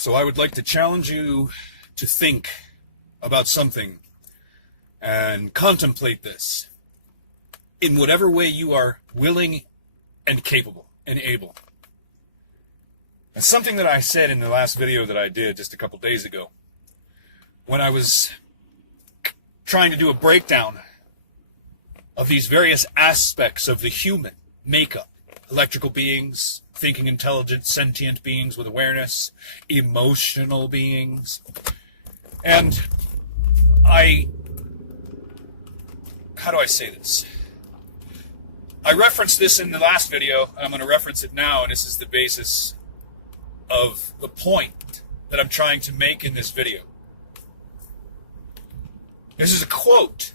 So I would like to challenge you to think about something and contemplate this in whatever way you are willing and capable and able. And something that I said in the last video that I did just a couple days ago, when I was trying to do a breakdown of these various aspects of the human makeup: electrical beings, thinking, intelligent, sentient beings with awareness, emotional beings. And how do I say this? I referenced this in the last video, and I'm going to reference it now, and this is the basis of the point that I'm trying to make in this video. This is a quote,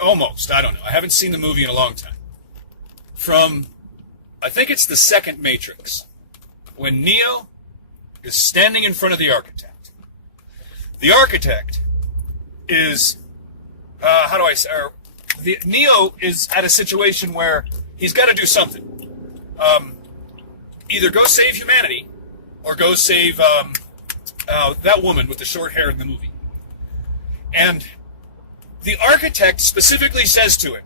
almost, I don't know, I haven't seen the movie in a long time, from, I think it's the second Matrix, when Neo is standing in front of the architect. The architect is, Neo is at a situation where he's got to do something. Either go save humanity, or go save that woman with the short hair in the movie. And the architect specifically says to him,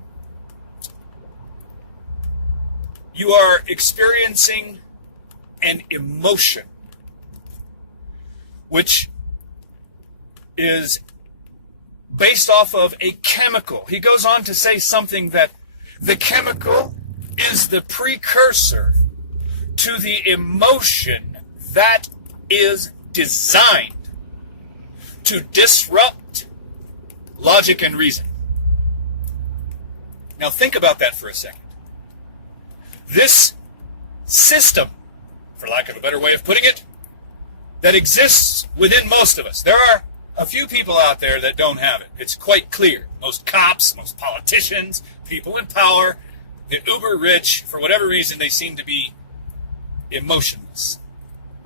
you are experiencing an emotion, which is based off of a chemical. He goes on to say something that the chemical is the precursor to the emotion that is designed to disrupt logic and reason. Now think about that for a second. This system, for lack of a better way of putting it, that exists within most of us. There are a few people out there that don't have it. It's quite clear. Most cops, most politicians, people in power, the uber rich, for whatever reason, they seem to be emotionless.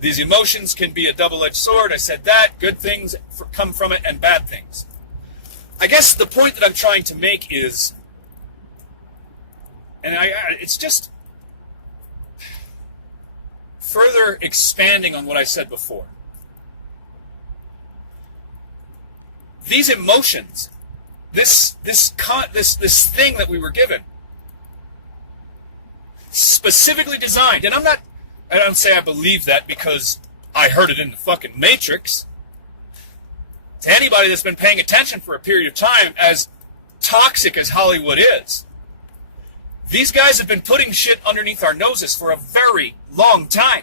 These emotions can be a double-edged sword. I said that. Good things come from it and bad things. I guess the point that I'm trying to make is, and it's just further expanding on what I said before. These emotions, this thing that we were given, specifically designed, and I don't say I believe that because I heard it in the fucking Matrix. To anybody that's been paying attention for a period of time, as toxic as Hollywood is, these guys have been putting shit underneath our noses for a very long time.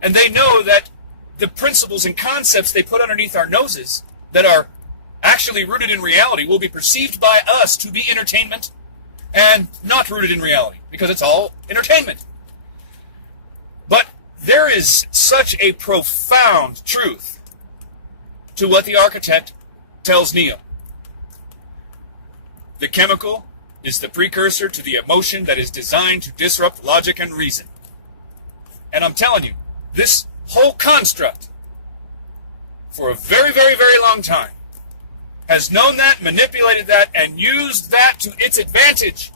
And they know that the principles and concepts they put underneath our noses that are actually rooted in reality will be perceived by us to be entertainment and not rooted in reality, because it's all entertainment. But there is such a profound truth to what the architect tells Neo. The chemical is the precursor to the emotion that is designed to disrupt logic and reason. And I'm telling you, this whole construct, for a very, very, very long time, has known that, manipulated that, and used that to its advantage.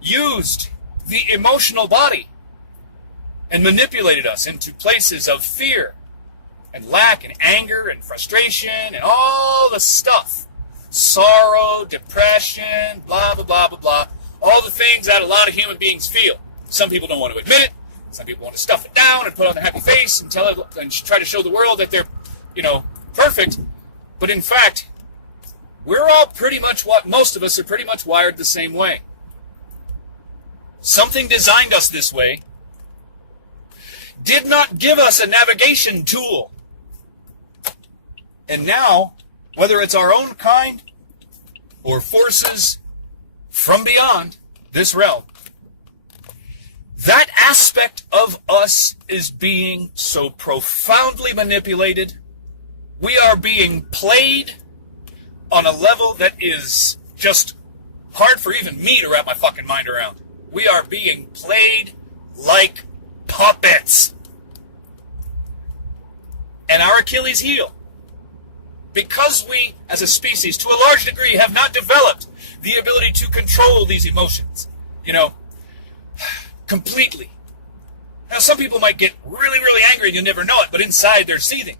Used the emotional body and manipulated us into places of fear and lack and anger and frustration and all the stuff. Sorrow, depression, blah, blah, blah, blah, blah. All the things that a lot of human beings feel. Some people don't want to admit it. Some people want to stuff it down and put on a happy face and tell it and try to show the world that they're, perfect. But in fact, we're all most of us are pretty much wired the same way. Something designed us this way, did not give us a navigation tool. And now, whether it's our own kind or forces from beyond this realm, that aspect of us is being so profoundly manipulated. We are being played on a level that is just hard for even me to wrap my fucking mind around. We are being played like puppets. And our Achilles heel, because we, as a species, to a large degree, have not developed the ability to control these emotions, completely. Now, some people might get really, really angry and you'll never know it, but inside they're seething.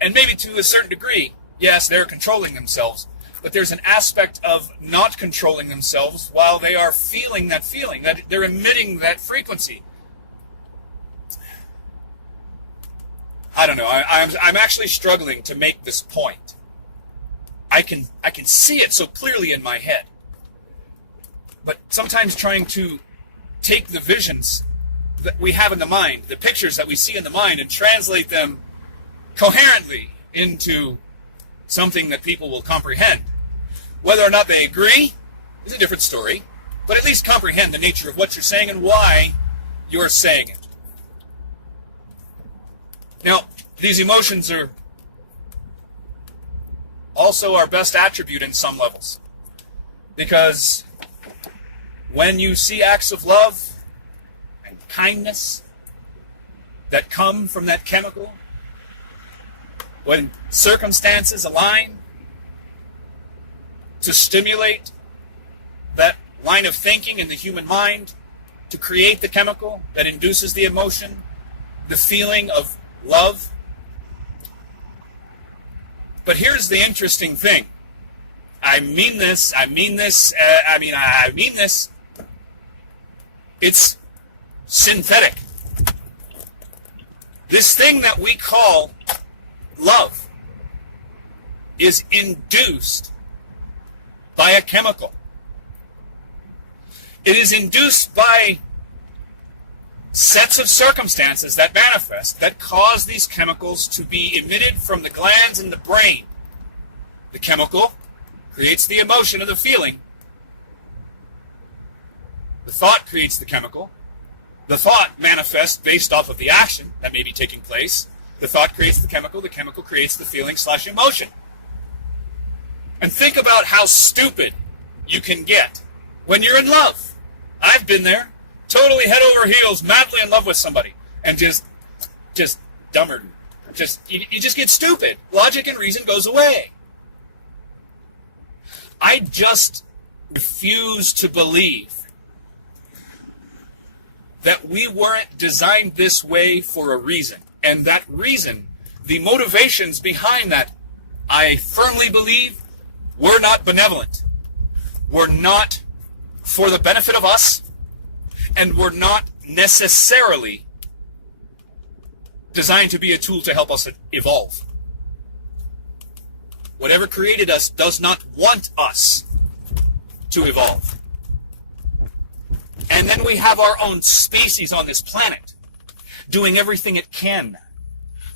And maybe to a certain degree, yes, they're controlling themselves, but there's an aspect of not controlling themselves while they are feeling, that they're emitting that frequency. I don't know. I'm actually struggling to make this point. I can see it so clearly in my head. But sometimes trying to take the visions that we have in the mind, the pictures that we see in the mind, and translate them coherently into something that people will comprehend. Whether or not they agree is a different story, but at least comprehend the nature of what you're saying and why you're saying it. Now, these emotions are also our best attribute in some levels. Because when you see acts of love and kindness that come from that chemical, when circumstances align to stimulate that line of thinking in the human mind, to create the chemical that induces the emotion, the feeling of love. But here's the interesting thing. I mean this. It's synthetic. This thing that we call love is induced by a chemical. It is induced by sets of circumstances that manifest, that cause these chemicals to be emitted from the glands in the brain. The chemical creates the emotion and the feeling. The thought creates the chemical. The thought manifests based off of the action that may be taking place. The thought creates the chemical creates the feeling/emotion. And think about how stupid you can get when you're in love. I've been there. Totally head over heels, madly in love with somebody, and just dumber. You just get stupid. Logic and reason goes away. I just refuse to believe that we weren't designed this way for a reason. And that reason, the motivations behind that, I firmly believe, were not benevolent. Were not for the benefit of us, and were not necessarily designed to be a tool to help us evolve. Whatever created us does not want us to evolve. And then we have our own species on this planet doing everything it can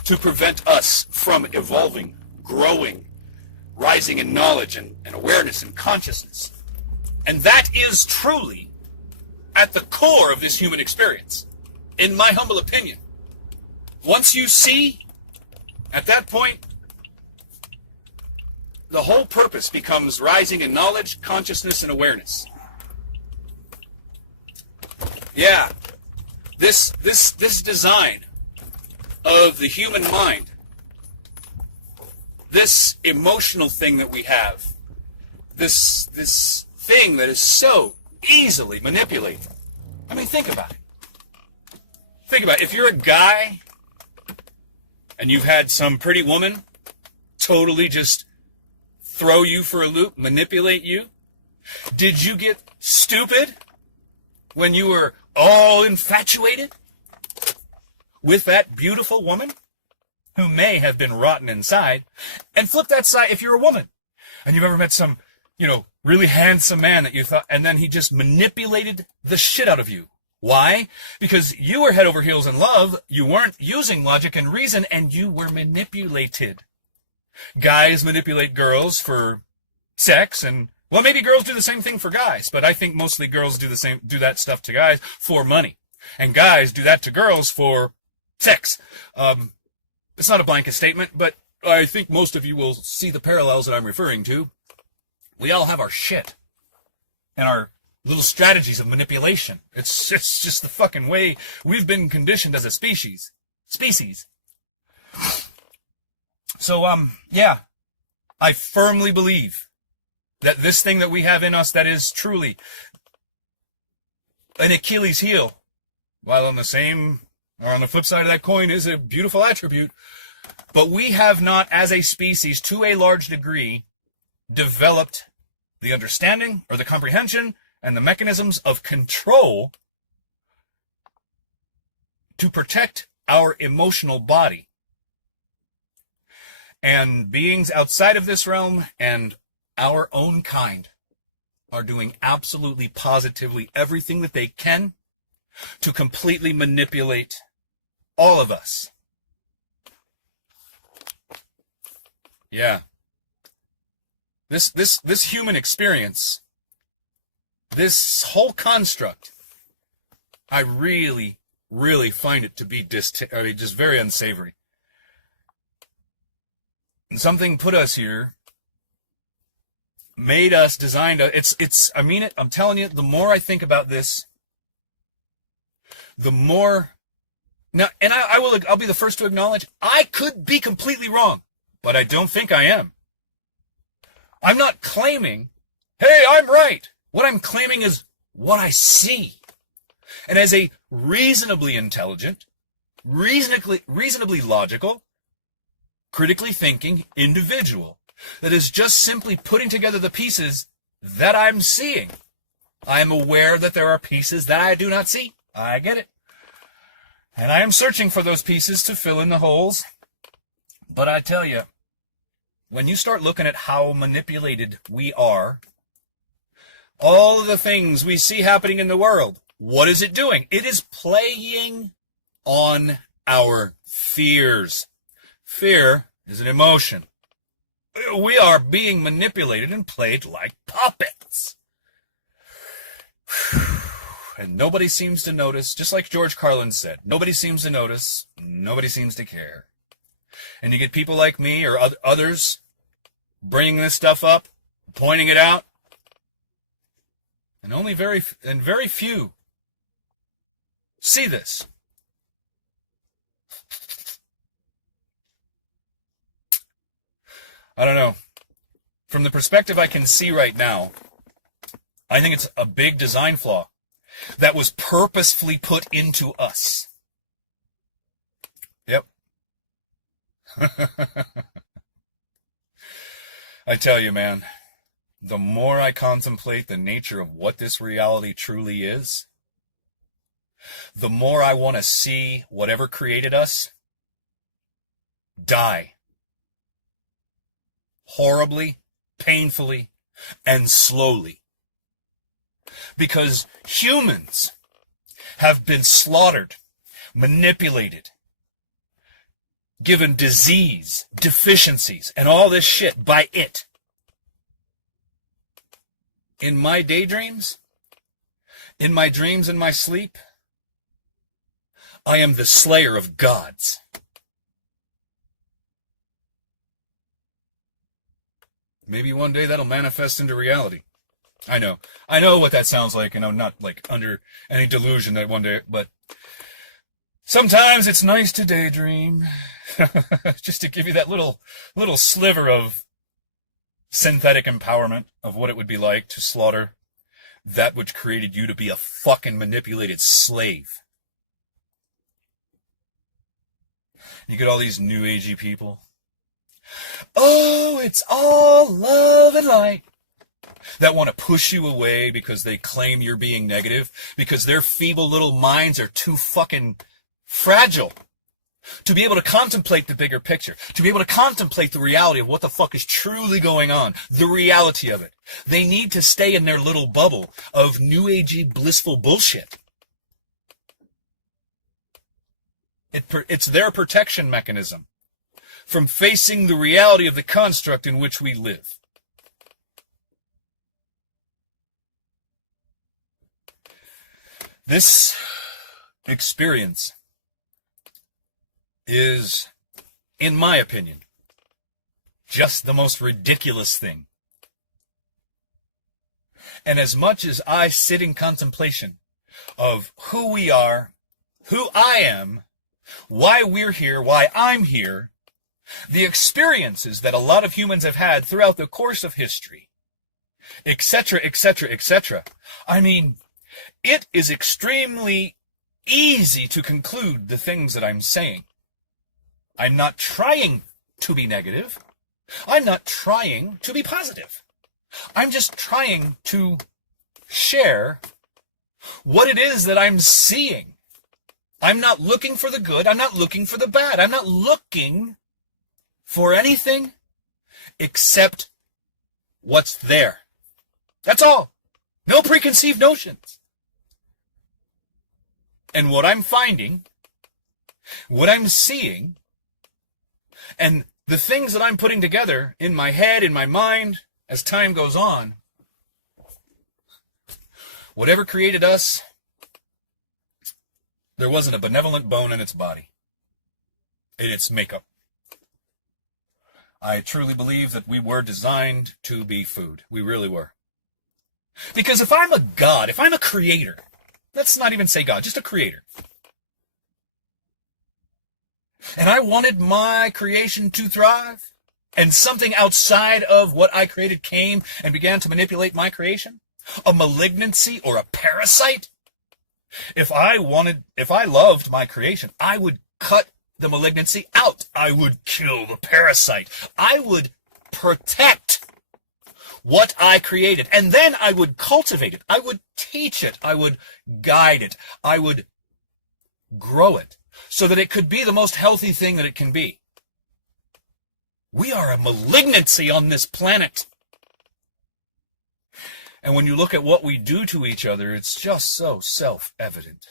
to prevent us from evolving, growing, rising in knowledge and awareness and consciousness. And that is truly at the core of this human experience, in my humble opinion. Once you see, at that point, the whole purpose becomes rising in knowledge, consciousness, and awareness. Yeah, this design of the human mind, this emotional thing that we have, this thing that is so easily manipulated. I mean, think about it. Think about it. If you're a guy and you've had some pretty woman totally just throw you for a loop, manipulate you, did you get stupid when you were all infatuated with that beautiful woman who may have been rotten inside? And flip that side, if you're a woman and you've ever met some, really handsome man that you thought, and then he just manipulated the shit out of you. Why? Because you were head over heels in love, you weren't using logic and reason, and you were manipulated. Guys manipulate girls for sex, and, well, maybe girls do the same thing for guys, but I think mostly girls do that stuff to guys for money. And guys do that to girls for sex. It's not a blanket statement, but I think most of you will see the parallels that I'm referring to. We all have our shit and our little strategies of manipulation. It's just the fucking way we've been conditioned as a species. So, yeah, I firmly believe that this thing that we have in us that is truly an Achilles heel while on the flip side of that coin is a beautiful attribute. But we have not, as a species, to a large degree, developed the understanding or the comprehension and the mechanisms of control to protect our emotional body. And beings outside of this realm and our own kind are doing absolutely positively everything that they can to completely manipulate all of us. Yeah. This human experience, this whole construct, I really, really find it to be just very unsavory. And something put us here, made us, designed us. I mean it, I'm telling you, the more I think about this, the more, now, and I'll be the first to acknowledge, I could be completely wrong, but I don't think I am. I'm not claiming, hey, I'm right. What I'm claiming is what I see. And as a reasonably intelligent, reasonably logical, critically thinking individual that is just simply putting together the pieces that I'm seeing, I'm aware that there are pieces that I do not see. I get it. And I am searching for those pieces to fill in the holes. But I tell you, when you start looking at how manipulated we are, all of the things we see happening in the world, what is it doing? It is playing on our fears. Fear is an emotion. We are being manipulated and played like puppets. And nobody seems to notice, just like George Carlin said, nobody seems to notice, nobody seems to care. And you get people like me or others bringing this stuff up, pointing it out, and very few see this. I don't know. From the perspective I can see right now, I think it's a big design flaw that was purposefully put into us. Yep. I tell you, man, the more I contemplate the nature of what this reality truly is, the more I want to see whatever created us die. Horribly, painfully, and slowly. Because humans have been slaughtered, manipulated, given disease, deficiencies, and all this shit by it. In my daydreams, in my dreams and my sleep, I am the slayer of gods. Maybe one day that'll manifest into reality. I know what that sounds like, and I'm not like under any delusion that one day, but sometimes it's nice to daydream, just to give you that little sliver of synthetic empowerment of what it would be like to slaughter that which created you to be a fucking manipulated slave. You get all these new agey people. Oh, it's all love and light. That want to push you away because they claim you're being negative, because their feeble little minds are too fucking fragile to be able to contemplate the bigger picture, to be able to contemplate the reality of what the fuck is truly going on, the reality of it. They need to stay in their little bubble of new agey blissful bullshit. It's their protection mechanism from facing the reality of the construct in which we live. This experience is, in my opinion, just the most ridiculous thing. And as much as I sit in contemplation of who we are, who I am, why we're here, why I'm here, the experiences that a lot of humans have had throughout the course of history, etc., etc., etc. I mean, it is extremely easy to conclude the things that I'm saying. I'm not trying to be negative. I'm not trying to be positive. I'm just trying to share what it is that I'm seeing. I'm not looking for the good. I'm not looking for the bad. I'm not looking for anything except what's there. That's all. No preconceived notions. And what I'm finding, what I'm seeing, and the things that I'm putting together in my head, in my mind, as time goes on, whatever created us, there wasn't a benevolent bone in its body, in its makeup. I truly believe that we were designed to be food. We really were. Because if I'm a God, if I'm a creator, let's not even say God, just a creator, and I wanted my creation to thrive, and something outside of what I created came and began to manipulate my creation, a malignancy or a parasite, if I loved my creation, I would cut the malignancy out. I would kill the parasite. I would protect what I created. And then I would cultivate it. I would teach it. I would guide it. I would grow it so that it could be the most healthy thing that it can be. We are a malignancy on this planet. And when you look at what we do to each other, it's just so self-evident.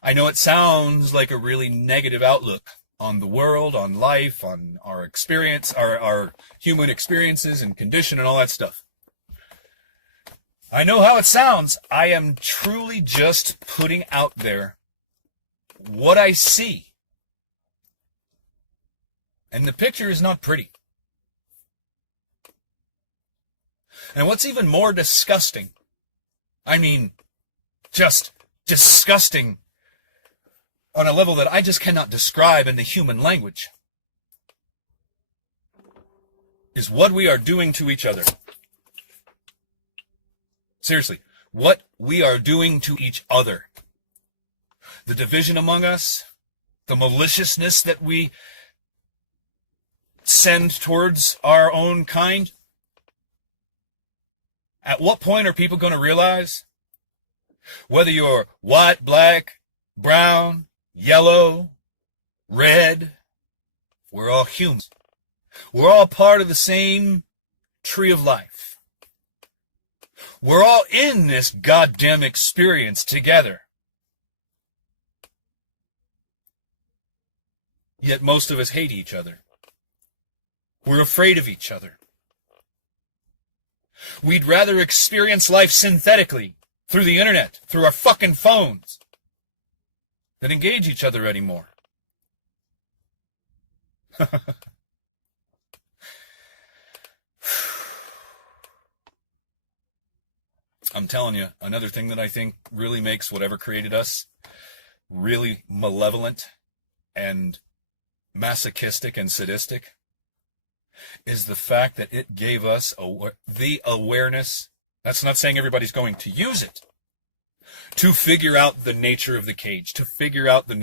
I know it sounds like a really negative outlook on the world, on life, on our experience, our human experiences and condition and all that stuff. I know how it sounds. I am truly just putting out there what I see. And the picture is not pretty. And what's even more disgusting, I mean, just disgusting on a level that I just cannot describe in the human language, is what we are doing to each other. Seriously, what we are doing to each other. The division among us, the maliciousness that we send towards our own kind. At what point are people going to realize, whether you're white, black, brown, yellow, red, we're all humans. We're all part of the same tree of life. We're all in this goddamn experience together. Yet most of us hate each other. We're afraid of each other. We'd rather experience life synthetically, through the internet, through our fucking phones, than engage each other anymore. I'm telling you, another thing that I think really makes whatever created us really malevolent and masochistic and sadistic is the fact that it gave us the awareness. That's not saying everybody's going to use it. To figure out the nature of the cage, to figure out the